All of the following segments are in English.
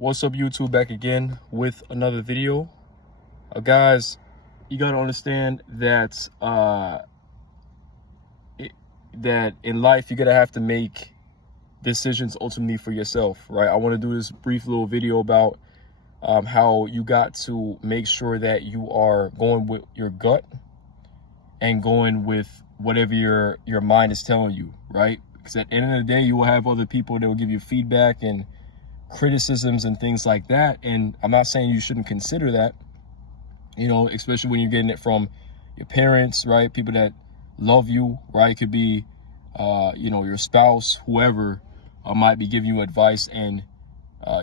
What's up, YouTube? Back again with another video. Guys, you gotta understand that that in life you're gonna have to make decisions ultimately for yourself, right? I want to do this brief little video about how you got to make sure that you are going with your gut and going with whatever your mind is telling you, right? Because at the end of the day, you will have other people that will give you feedback and criticisms and things like that, and I'm not saying you shouldn't consider that, you know, especially when you're getting it from your parents, right? People that love you, right? It could be you know, your spouse, whoever might be giving you advice, and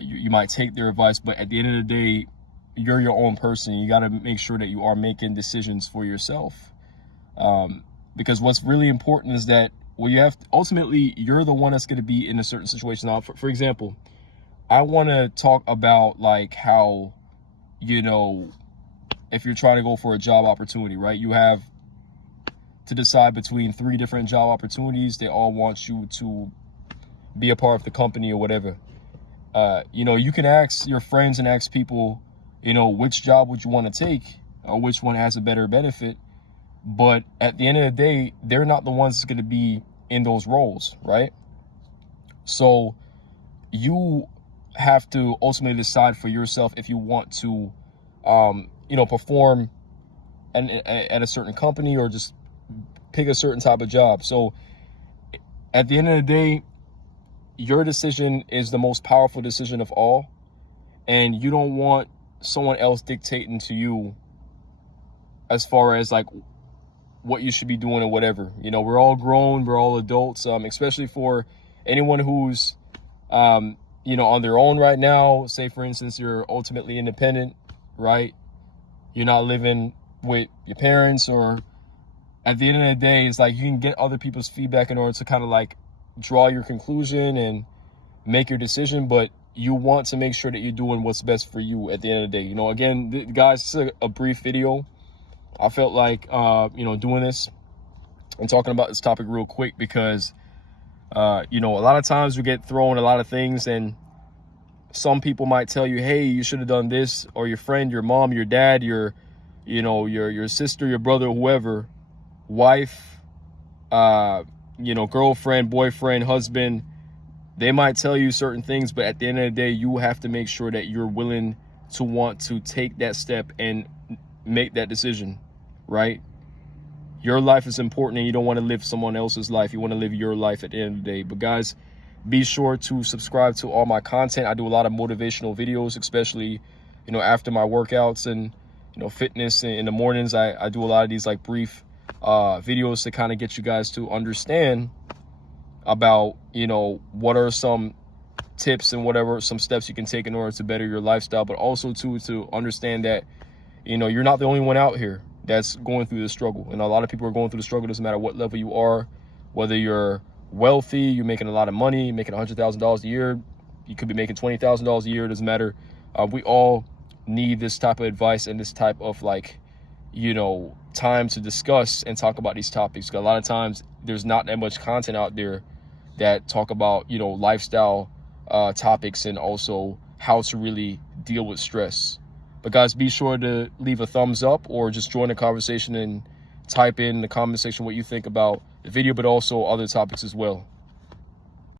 you might take their advice, but at the end of the day, you're your own person. You got to make sure that you are making decisions for yourself, because what's really important is that, well, you have ultimately, you're the one that's going to be in a certain situation. Now, for example, I want to talk about like how, you know, if you're trying to go for a job opportunity, right? You have to decide between 3 different job opportunities. They all want you to be a part of the company or whatever. You know, you can ask your friends and ask people, you know, which job would you want to take or which one has a better benefit. But at the end of the day, they're not the ones that's going to be in those roles, right? So you have to ultimately decide for yourself if you want to, you know, perform at a certain company or just pick a certain type of job. So at the end of the day, your decision is the most powerful decision of all, and you don't want someone else dictating to you as far as like what you should be doing or whatever. You know, we're all grown, we're all adults, especially for anyone who's you know, on their own right now. Say, for instance, you're ultimately independent, right? You're not living with your parents, or at the end of the day, it's like you can get other people's feedback in order to kind of like draw your conclusion and make your decision, but you want to make sure that you're doing what's best for you at the end of the day. You know, again, guys, this is a brief video. I felt like, you know, doing this and talking about this topic real quick because you know, a lot of times we get thrown a lot of things, and some people might tell you, hey, you should have done this, or your friend, your mom, your dad, your, you know, your sister, your brother, whoever, wife, you know, girlfriend, boyfriend, husband, they might tell you certain things, but at the end of the day, you have to make sure that you're willing to want to take that step and make that decision, right? Your life is important, and you don't want to live someone else's life. You want to live your life at the end of the day. But guys, be sure to subscribe to all my content. I do a lot of motivational videos, especially, you know, after my workouts and, you know, fitness in the mornings. I do a lot of these like brief videos to kind of get you guys to understand about, you know, what are some tips and whatever, some steps you can take in order to better your lifestyle, but also to understand that, you know, you're not the only one out here that's going through the struggle. And a lot of people are going through the struggle. Doesn't matter what level you are, whether you're wealthy, you're making a lot of money, making $100,000 a year, you could be making $20,000 a year. It doesn't matter. We all need this type of advice and this type of like, you know, time to discuss and talk about these topics. Because a lot of times there's not that much content out there that talk about, you know, lifestyle topics and also how to really deal with stress. But guys, be sure to leave a thumbs up or just join the conversation and type in the comment section what you think about the video, but also other topics as well.